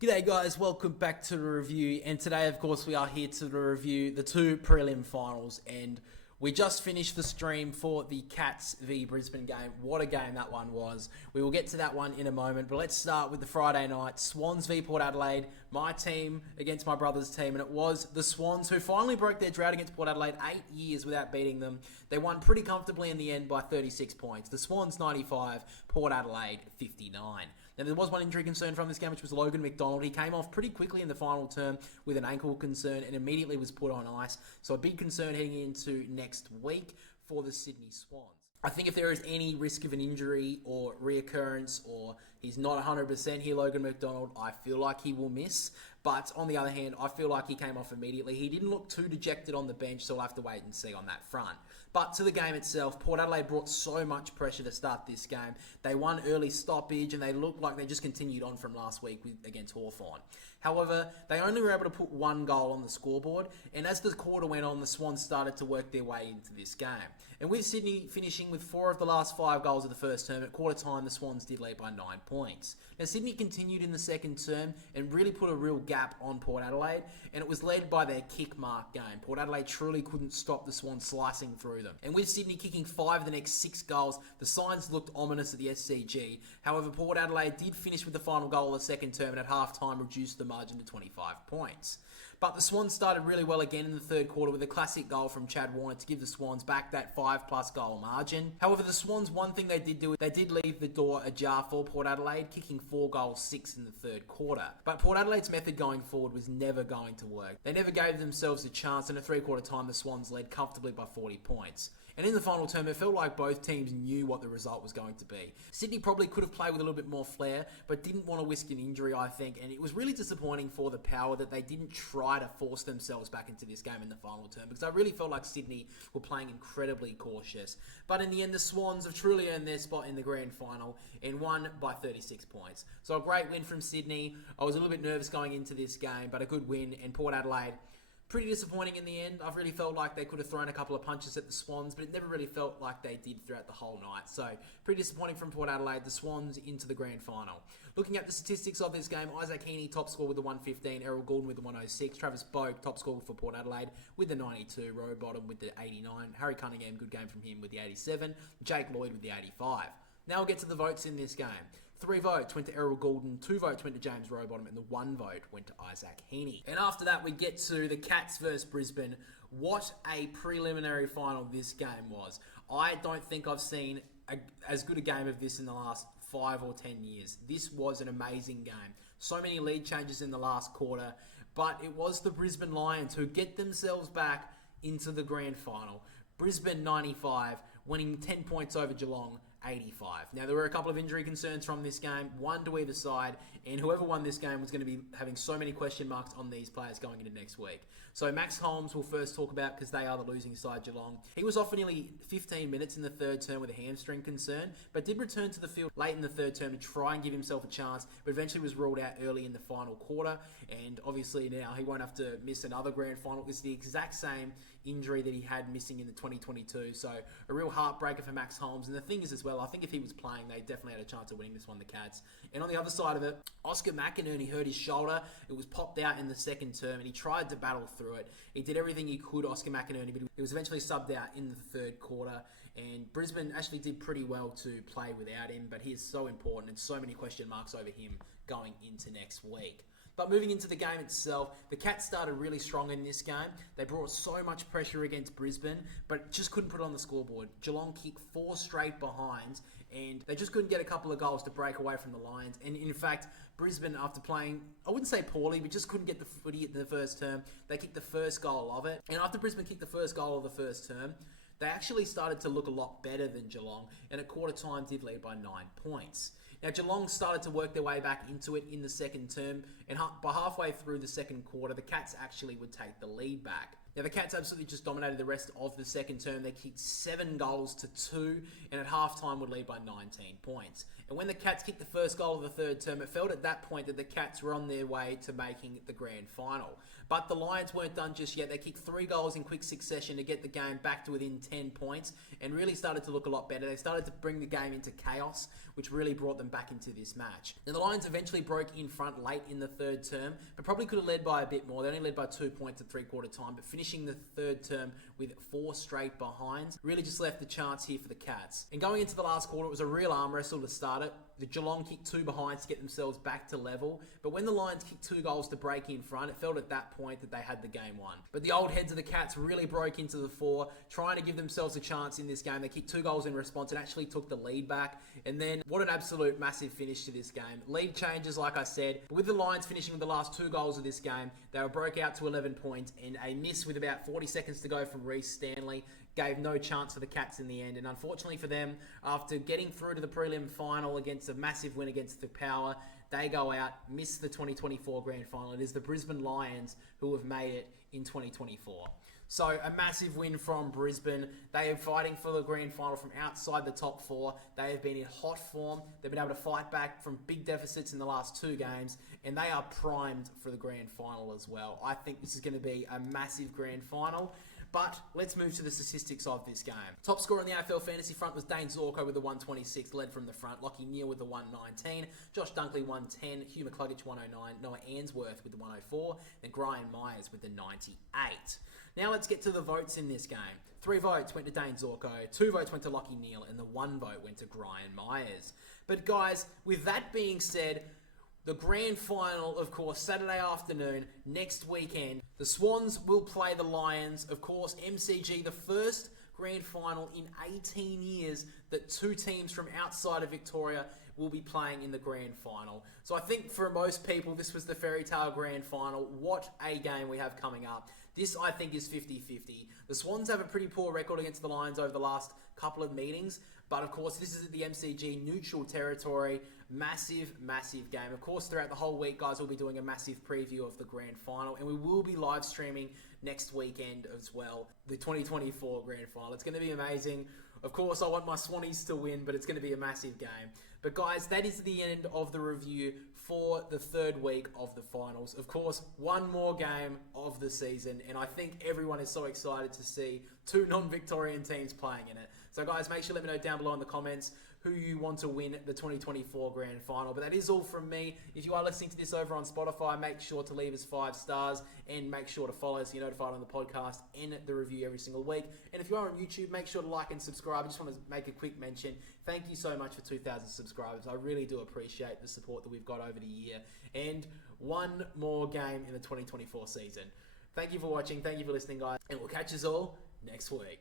G'day guys, welcome back to the review, and today of course we are here to review the two prelim finals, and we just finished the stream for the Cats v Brisbane game. What a game that one was. We will get to that one in a moment, but let's start with the Friday night. Swans v Port Adelaide, my team against my brother's team, and it was the Swans who finally broke their drought against Port Adelaide, 8 years without beating them. They won pretty comfortably in the end by 36 points. The Swans 95, Port Adelaide 59. Now there was one injury concern from this game, which was Logan McDonald. He came off pretty quickly in the final term with an ankle concern and immediately was put on ice. So a big concern heading into next week for the Sydney Swans. I think if there is any risk of an injury or reoccurrence, or he's not 100% here, Logan McDonald, I feel like he will miss. But on the other hand, I feel like he came off immediately. He didn't look too dejected on the bench, so we'll have to wait and see on that front. But to the game itself, Port Adelaide brought so much pressure to start this game. They won early stoppage, and they looked like they just continued on from last week against Hawthorn. However, they only were able to put one goal on the scoreboard, and as the quarter went on, the Swans started to work their way into this game. And with Sydney finishing with 4 of the last 5 goals of the first term, at quarter time, the Swans did lead by 9 points. Now, Sydney continued in the second term and really put a real gap on Port Adelaide, and it was led by their kick mark game. Port Adelaide truly couldn't stop the Swans slicing through them. And with Sydney kicking 5 of the next 6 goals, the signs looked ominous at the SCG. However, Port Adelaide did finish with the final goal of the second term, and at half-time reduced the margin to 25 points. But the Swans started really well again in the third quarter with a classic goal from Chad Warner to give the Swans back that 5+ goal margin. However, the Swans, one thing they did do, they did leave the door ajar for Port Adelaide, kicking 4 goals, 6 in the third quarter. But Port Adelaide's method going forward was never going to work. They never gave themselves a chance, and at 3/4 time, the Swans led comfortably by 40 points. And in the final term, it felt like both teams knew what the result was going to be. Sydney probably could have played with a little bit more flair, but didn't want to risk an injury, I think, and it was really disappointing for the Power that they didn't try to force themselves back into this game in the final term, because I really felt like Sydney were playing incredibly cautious. But in the end, the Swans have truly earned their spot in the grand final and won by 36 points. So a great win from Sydney. I was a little bit nervous going into this game, but a good win, and Port Adelaide, pretty disappointing in the end. I've really felt like they could have thrown a couple of punches at the Swans, but it never really felt like they did throughout the whole night. So, pretty disappointing from Port Adelaide. The Swans into the grand final. Looking at the statistics of this game, Isaac Heaney top score with the 115, Errol Goulden with the 106, Travis Boak top score for Port Adelaide with the 92, Rowbottom with the 89, Harry Cunningham, good game from him with the 87, Jake Lloyd with the 85. Now we'll get to the votes in this game. 3 votes went to Errol Goulden, 2 votes went to James Rowbottom, and the 1 vote went to Isaac Heaney. And after that, we get to the Cats versus Brisbane. What a preliminary final this game was. I don't think I've seen as good a game of this in the last 5 or 10 years. This was an amazing game. So many lead changes in the last quarter, but it was the Brisbane Lions who get themselves back into the grand final. Brisbane 95, winning 10 points over Geelong 85. Now, there were a couple of injury concerns from this game, one to either side, and whoever won this game was going to be having so many question marks on these players going into next week. So Max Holmes we'll first talk about, because they are the losing side, Geelong. He was off for nearly 15 minutes in the third term with a hamstring concern, but did return to the field late in the third term to try and give himself a chance, but eventually was ruled out early in the final quarter, and obviously now he won't have to miss another grand final. It's the exact same injury that he had missing in the 2022, so a real heartbreaker for Max Holmes. And the thing is as well, I think if he was playing, they definitely had a chance of winning this one, the Cats. And on the other side of it, Oscar McInerney hurt his shoulder. It was popped out in the second term, and he tried to battle through it. He did everything he could, Oscar McInerney, but he was eventually subbed out in the third quarter. And Brisbane actually did pretty well to play without him, but he is so important and so many question marks over him going into next week. But moving into the game itself, the Cats started really strong in this game. They brought so much pressure against Brisbane, but just couldn't put it on the scoreboard. Geelong kicked 4 straight behinds, and they just couldn't get a couple of goals to break away from the Lions. And in fact, Brisbane, after playing, I wouldn't say poorly, but just couldn't get the footy at the first term, they kicked the first goal of it. And after Brisbane kicked the first goal of the first term, they actually started to look a lot better than Geelong, and at quarter time did lead by 9 points. Now, Geelong started to work their way back into it in the second term, and by halfway through the second quarter, the Cats actually would take the lead back. Now, the Cats absolutely just dominated the rest of the second term. They kicked 7 goals to 2, and at halftime would lead by 19 points. And when the Cats kicked the first goal of the third term, it felt at that point that the Cats were on their way to making the grand final. But the Lions weren't done just yet. They kicked 3 goals in quick succession to get the game back to within 10 points and really started to look a lot better. They started to bring the game into chaos, which really brought them back into this match. Now, the Lions eventually broke in front late in the third term, but probably could have led by a bit more. They only led by 2 points at three-quarter time, but finishing the third term with 4 straight behinds really just left the chance here for the Cats. And going into the last quarter, it was a real arm wrestle to start it. The Geelong kicked 2 behinds to get themselves back to level, but when the Lions kicked 2 goals to break in front, it felt at that point that they had the game won. But the old heads of the Cats really broke into the fore, trying to give themselves a chance in this game. They kicked 2 goals in response and actually took the lead back. And then, what an absolute massive finish to this game. Lead changes, like I said, but with the Lions finishing with the last 2 goals of this game, they were broke out to 11 points, and a miss with about 40 seconds to go from Reece Stanley gave no chance for the Cats in the end. And unfortunately for them, after getting through to the prelim final against a massive win against the Power, they go out, miss the 2024 grand final. It is the Brisbane Lions who have made it in 2024. So a massive win from Brisbane. They are fighting for the grand final from outside the top 4. They have been in hot form. They've been able to fight back from big deficits in the last 2 games, and they are primed for the grand final as well. I think this is going to be a massive grand final. But let's move to the statistics of this game. Top scorer on the AFL fantasy front was Dane Zorko with the 126, led from the front. Lachie Neale with the 119, Josh Dunkley 110, Hugh McCluggage 109, Noah Answorth with the 104, and Brian Myers with the 98. Now let's get to the votes in this game. 3 votes went to Dane Zorko, 2 votes went to Lachie Neale, and the 1 vote went to Brian Myers. But guys, with that being said, the grand final, of course, Saturday afternoon, next weekend. The Swans will play the Lions. Of course, MCG, the first grand final in 18 years that 2 teams from outside of Victoria will be playing in the grand final. So I think for most people, this was the fairy tale grand final. What a game we have coming up. This, I think, is 50-50. The Swans have a pretty poor record against the Lions over the last couple of meetings. But, of course, this is at the MCG, neutral territory. Massive, massive game. Of course, throughout the whole week, guys, we'll be doing a massive preview of the grand final. And we will be live streaming next weekend as well, the 2024 grand final. It's going to be amazing. Of course, I want my Swannies to win, but it's going to be a massive game. But, guys, that is the end of the review for the 3rd week of the finals. Of course, one more game of the season, and I think everyone is so excited to see 2 non-Victorian teams playing in it. So, guys, make sure to let me know down below in the comments who you want to win the 2024 grand final. But that is all from me. If you are listening to this over on Spotify, make sure to leave us 5 stars and make sure to follow us so you're notified on the podcast and the review every single week. And if you are on YouTube, make sure to like and subscribe. I just want to make a quick mention. Thank you so much for 2,000 subscribers. I really do appreciate the support that we've got over the year. And one more game in the 2024 season. Thank you for watching. Thank you for listening, guys. And we'll catch us all next week.